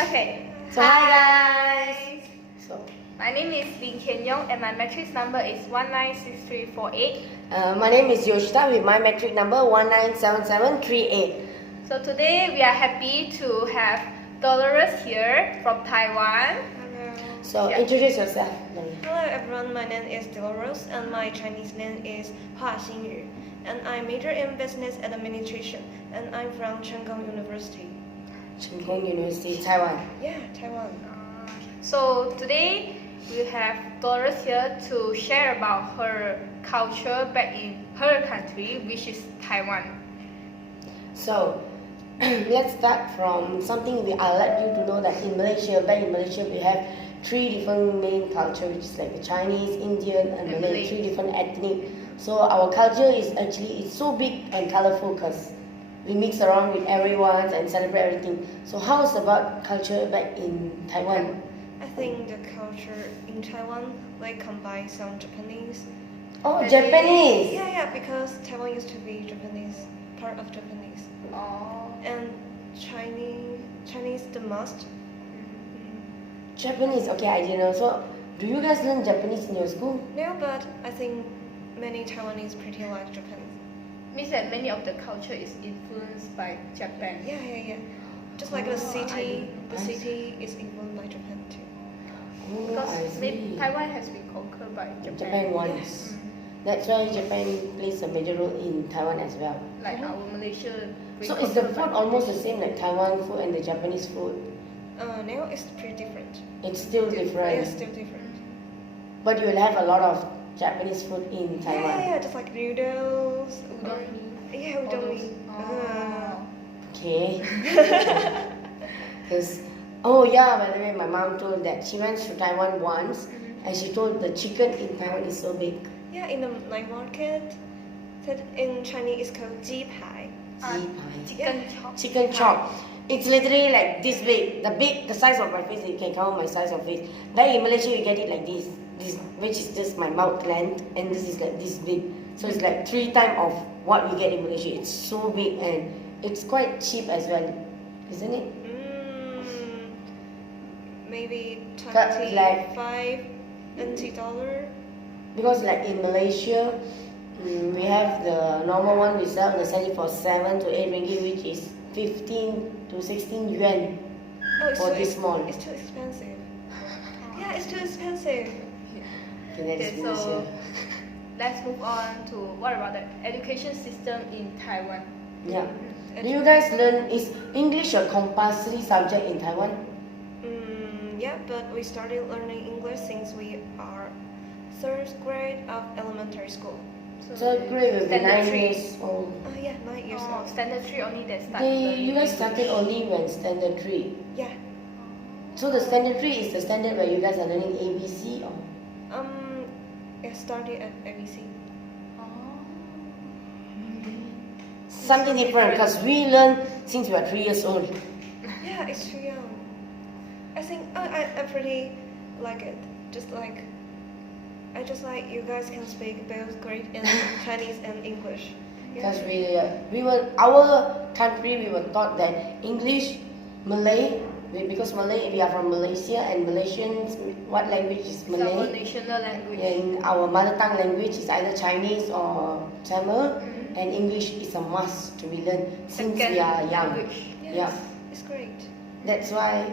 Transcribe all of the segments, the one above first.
Okay. So hi guys. So my name is Yong and my matrix number is 196348. my name is Yosita with my metric number 197738. So today we are happy to have Dolores here from Taiwan. Hello. So introduce yourself. Hello everyone, my name is Dolores and my Chinese name is Hua Xinyu. And I major in business administration and I'm from Chengkong University. Chengkong University, Taiwan. Yeah, Taiwan. So today we have Dolores here to share about her culture back in her country, which is Taiwan. So let's start from something I'll let you to know that in Malaysia, back in Malaysia we have three different main cultures, which is like the Chinese, Indian and Malay, three different ethnic. So our culture is actually so big and colorful because we mix around with everyone and celebrate everything. So how's about culture back in Taiwan? I think the culture in Taiwan like combine some Japanese. Oh, Japanese! Yeah, because Taiwan used to be Japanese, part of Japanese. Oh. And Chinese the most. Japanese, okay, I didn't know. So do you guys learn Japanese in your school? No, but I think many Taiwanese pretty like Japan. Means that many of the culture is influenced by Japan. Yeah. Just like the city is influenced by Japan too. Oh, Because Taiwan has been conquered by Japan. Japan once. That's why Japan plays a major role in Taiwan as well. Like our Malaysia. So is the food almost the same like Taiwan food and the Japanese food? Now it's pretty different. It's still different. Yeah, still different. But you will have a lot of Japanese food in Taiwan. Yeah, just like noodles. Udon. Yeah, udon. Oh. Okay. Because, oh yeah, by the way, my mom told that she went to Taiwan once and she told the chicken in Taiwan is so big. Yeah, in the night market, that in Chinese is called 鸡排. Chicken chop. Chicken chop. It's literally like this big. The size of my face, you can count my size of face. Back in Malaysia, you get it like this, which is just my mouth length, and this is like this big. So it's like 3 times of what we get in Malaysia. It's so big and it's quite cheap as well, isn't it? Maybe Like 25 NT dollar. Because like in Malaysia, we have the normal one we sell it for 7 to 8 ringgit, which is 15 to 16 yuan for this small. It's too expensive. Yeah, it's too expensive. Okay, so let's move on to what about the education system in Taiwan? Yeah. Do you guys learn, is English a compulsory subject in Taiwan? Yeah, but we started learning English since we are 3rd grade of elementary school. So grade will be 9 3. years old. Yeah, 9 years old. Standard 3 only that start. You guys started only when standard 3. Yeah. So the standard 3 is the standard where you guys are learning ABC or? It started at ABC. Something different because we learn since we are 3 years old. Yeah, it's too young. I think I pretty like it. I just like you guys can speak both great in Chinese and English. Because our country we were taught that English, Malay, because Malay we are from Malaysia and Malaysians, what language is Malay? Our national language. And our mother tongue language is either Chinese or Tamil, and English is a must to be learned since we are young. Yes, Yeah, it's great. that's why.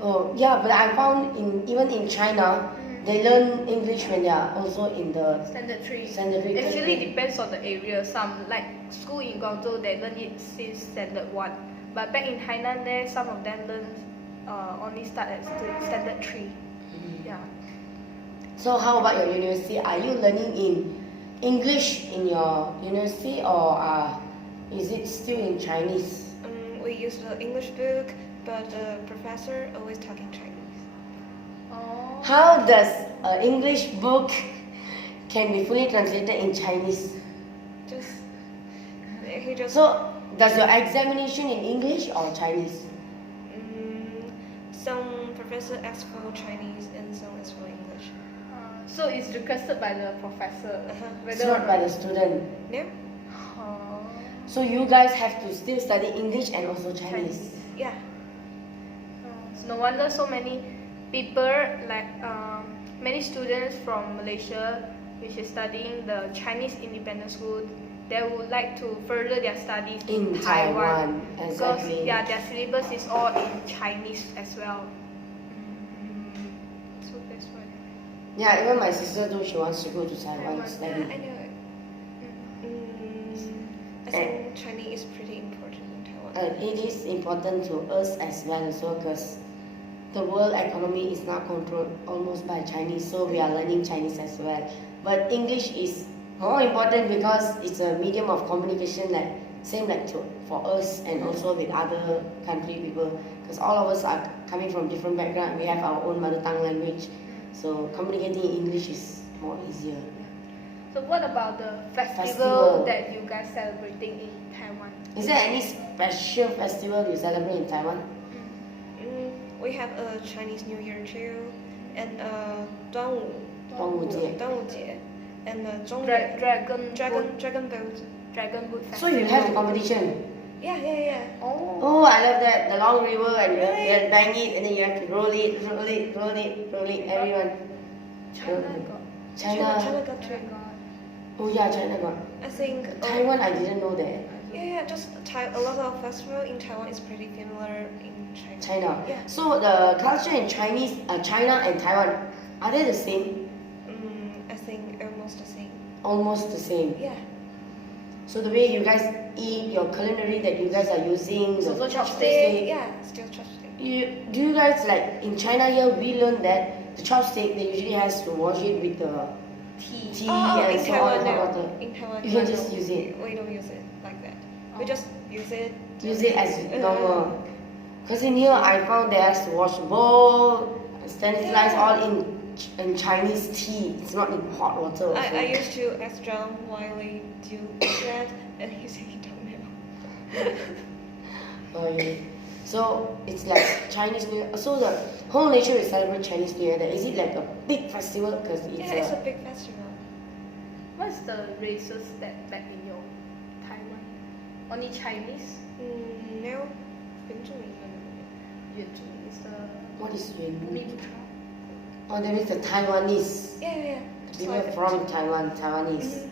Oh yeah, but I found even in China, they learn English when they are also in the Standard 3. Standard 3. Actually depends on the area. Some like school in Guangzhou they learn it since standard 1. But back in Hainan there some of them learn only start at standard 3. Yeah. So how about your university? Are you learning in English in your university or is it still in Chinese? We use the English book, but the professor always talking Chinese. Oh. How does an English book can be fully translated in Chinese? He just. So does your examination in English or Chinese? Some professor asks for Chinese and some asks for English. So it's requested by the professor. It's not by the student. No? So you guys have to still study English and also Chinese. Yeah. No wonder so many people, like many students from Malaysia, which is studying the Chinese independent school, they would like to further their studies In Taiwan, exactly. because yeah, their syllabus is all in Chinese as well. So that's why. Yeah, even my sister too, she wants to go to Taiwan to Yeah, study. I know it. I think Chinese is pretty important in Taiwan. It is important to us as well also because the world economy is now controlled almost by Chinese, so we are learning Chinese as well. But English is more important because it's a medium of communication, like same like for us and also with other country people, because all of us are coming from different background. We have our own mother tongue language, so communicating in English is more easier. So what about the Festival. festival that you guys celebrating in Taiwan? Is there any special festival you celebrate in Taiwan? We have a Chinese New Year too, and 端午节, and dragon boat. Dragon boat So festival. you have the competition. Yeah. Oh. Oh, I love that. The long river and Really? you bang it and then you have to roll it, everyone. China got. China. China got too. Oh yeah, China got. I think Taiwan, I didn't know that. Yeah, just a lot of festival in Taiwan is pretty similar in China. China. Yeah. So the culture in China and Taiwan, are they the same? I think almost the same. Almost the same. Yeah. So the way you guys eat, your culinary that you guys are using, So the chopstick. Yeah, still chopstick. Do you guys like in China here? We learned that the chopstick they usually has to wash it with the tea and in so Taiwan, on no. hot water. In Taiwan, You can no, just use it. We don't use it like that. We just use it. Use it as normal. Because in here I found they has to wash the bowl, sterilize all in Chinese tea. It's not in hot water. Also. I used to ask John why we do that, and he said he don't know. Okay. So it's like Chinese New Year. So the whole nation will celebrate Chinese New Year. Is it like a big festival? Because It's a big festival. What's the races that back in your Taiwan? Only Chinese? No. 原住民. 原住民 is the what is Yuan? 民族tribe. Oh, that means the Taiwanese. Yeah. People from Taiwan, Taiwanese.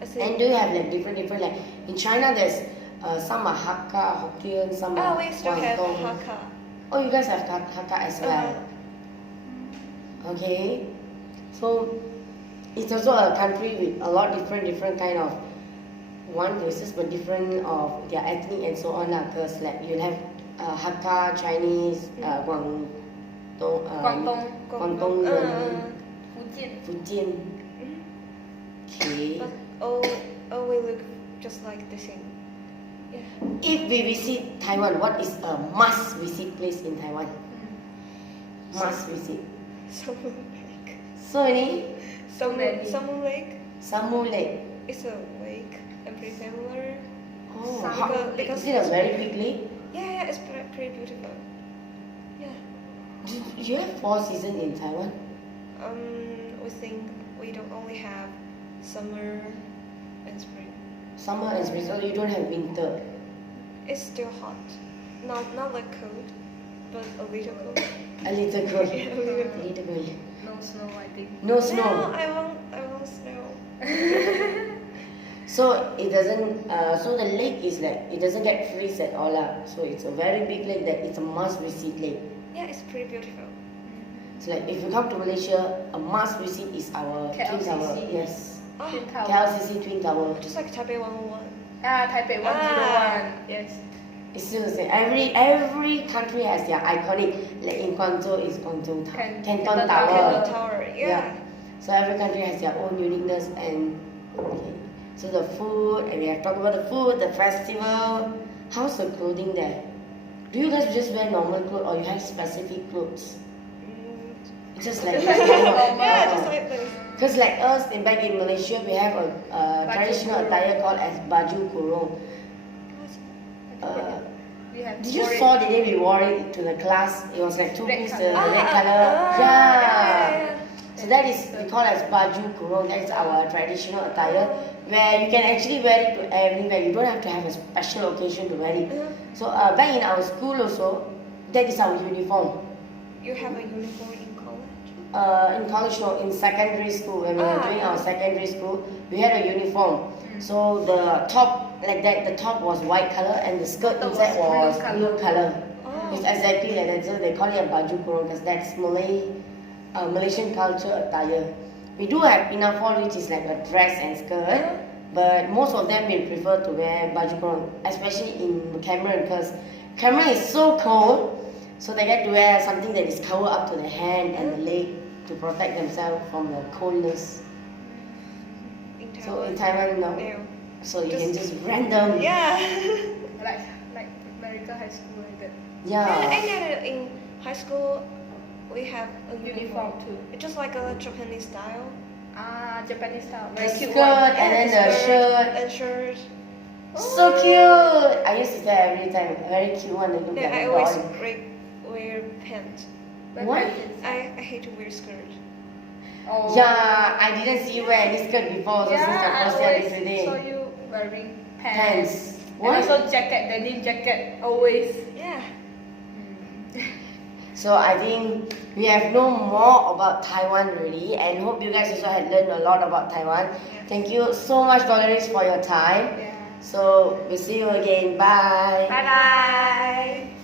I think, And do you have like different like in China? There's some are Hakka, Hokkien, some are we still have Guangdong. Hakka. Oh, you guys have Hakka as well. Okay, so it's also a country with a lot different kind of one races, but different of their ethnic and so on. Because like you have Hakka, Chinese, Guangdong, Fujian. Okay. But all we look just like the same. Yeah. If we visit Taiwan, what is a must visit place in Taiwan? Must visit. Samu Lake. So many. Samu Lake. Samu Lake. It's a lake. I'm pretty familiar. Oh, Because is it a very big lake? Yeah, it's pretty beautiful. Yeah. Do you have 4 seasons in Taiwan? We think we don't only have summer and spring. Summer and spring, so you don't have winter. It's still hot. Not like cold, but a little cold. A little cold. Yeah, a A little cold. little cold. No snow, I think. No snow. No, I won't snow. So it doesn't. So the lake is like it doesn't get freeze at all. So it's a very big lake that it's a must visit lake. Yeah, it's pretty beautiful. So like if you come to Malaysia, a must visit is our Twin Tower. KLCC. Yes. Oh, Twin Tower. KLCC Twin Tower. just like Taipei 101. Taipei 101. Yes. It's still the same. Every country has their iconic. Like in Guangzhou is Guangzhou Canton Canton Tower. Tower. Canton Tower. Yeah. So every country has their own uniqueness and okay. So the food, and we have talked about the food, the festival. How's the clothing there? Do you guys just wear normal clothes or you have specific clothes? It's just like Yeah, just like this. because like us back in Malaysia, we have a traditional attire called as baju kurung. We have Did you orange. saw the day we wore it to the class? It was like 2 Red piece, colour. red color. Yeah. So that is we call as baju kurung. That's our traditional attire where you can actually wear it to everywhere. You don't have to have a special occasion to wear it. So back in our school also, That is our uniform. You have a uniform in college? In college, no, in secondary school, when we were doing our secondary school, we had a uniform. So the top, like that, the top was white color and the skirt That inside was was blue blue color. Oh. It's exactly like that. So they call it a baju kurung because that's Malaysian culture attire. We do have pinafore, which is like a dress and skirt, but most of them will prefer to wear baju kurung, especially in Cameron because Cameron is so cold. So they get to wear something that is covered up to the hand and the leg to protect themselves from the coldness. So in Taiwan, no. No. So you can just random. Yeah. Like America high school like that. Yeah. And in high school, we have a Uniform too. It's just like a Japanese style. Japanese style. The Very skirt cute one. and then the shirt. And shirt. So cute. I used to wear every time. Very cute one. They look No, like I a always doll. wear pants. What? I hate to wear skirt. Oh. Yeah, I didn't see you wear any skirt before. So since the Yeah, I first year always today. saw you wearing pants. Pants. And What? also jacket, denim jacket, always. Yeah. So I think we have known more about Taiwan already, and hope you guys also had learned a lot about Taiwan. Thank you so much, Dolores, for your time. Yeah. So we'll see you again. Bye. Bye bye.